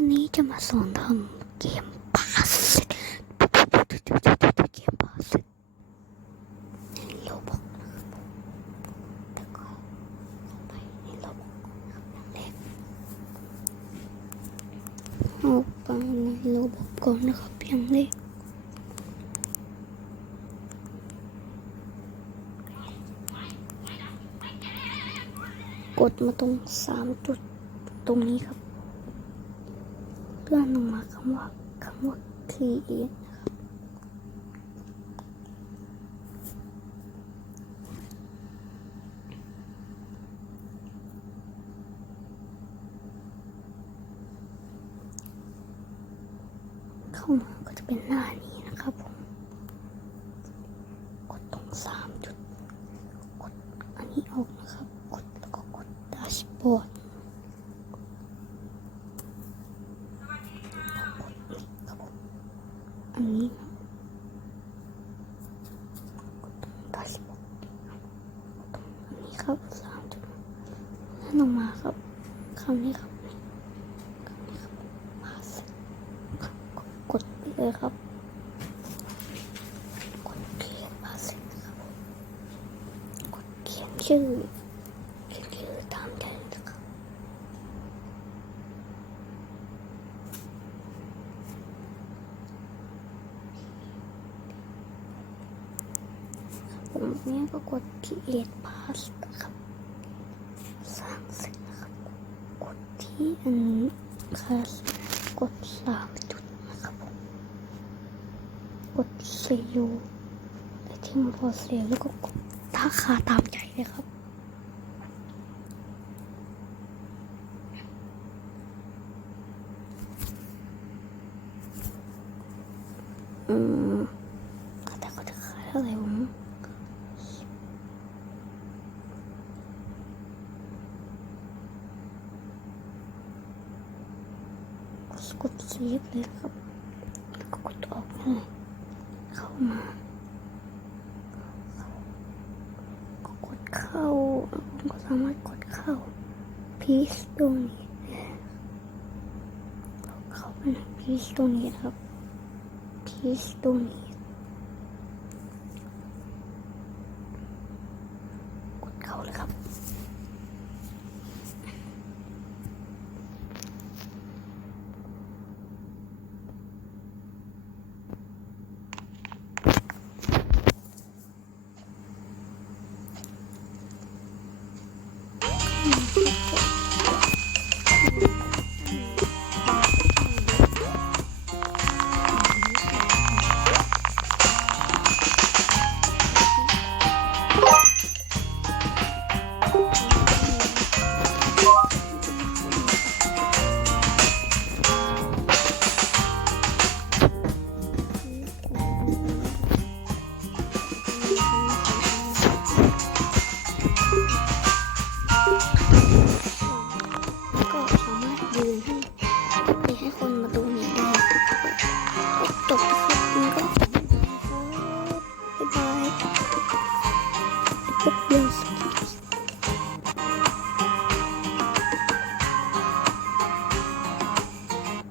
วันนี้จะมาสอนทำเกมพาสเกมพาสในโลบกนะครับแล้วก็เข้าไปในโลบอกนะครับอย่างแรกเข้าไปในโลบกก่อนนะครับอย่างแรกกดมาตรงสามจุดตรงนี้ครับ เลื่อนลงมาคำว่าคำว่า create นะครับเข้ามาก็จะเป็นหน้านี้นะครับผม กดตรงสามจุด กดอันนี้ออกนะครับ กดแล้วก็กดแดชบอร์ด ครับผม อันนี้ครับกดตรงดัชบอร์ดกดตรงอันนี้ครับสามจุดแล้วลงมาครับคำนี้ครับคำนี้ครับมาสครับกดไปเลยครับกดเขียนมาสนะครับกดเขียนชื่อเขียนชื่อตามใจนะครับ ผมเนี้ยก็กด create pass นะครับ สร้างเสร็จนะครับ กดที่อันนี้ค่ะกดสามจุดนะครับผมกดเซลและที่มันพอเซลแล้วก็กดราคาตามใจเลยครับอืมแต่เขาจะขายเท่าไหร่ผม กดเซฟเลยครับแล้วก็กดออกเลยเข้ามาก็กดเข้าผมก็สามารถกดเข้าพีซตรงนี้เข้าไปในพีซตรงนี้ครับพีซตรงนี้ 又是你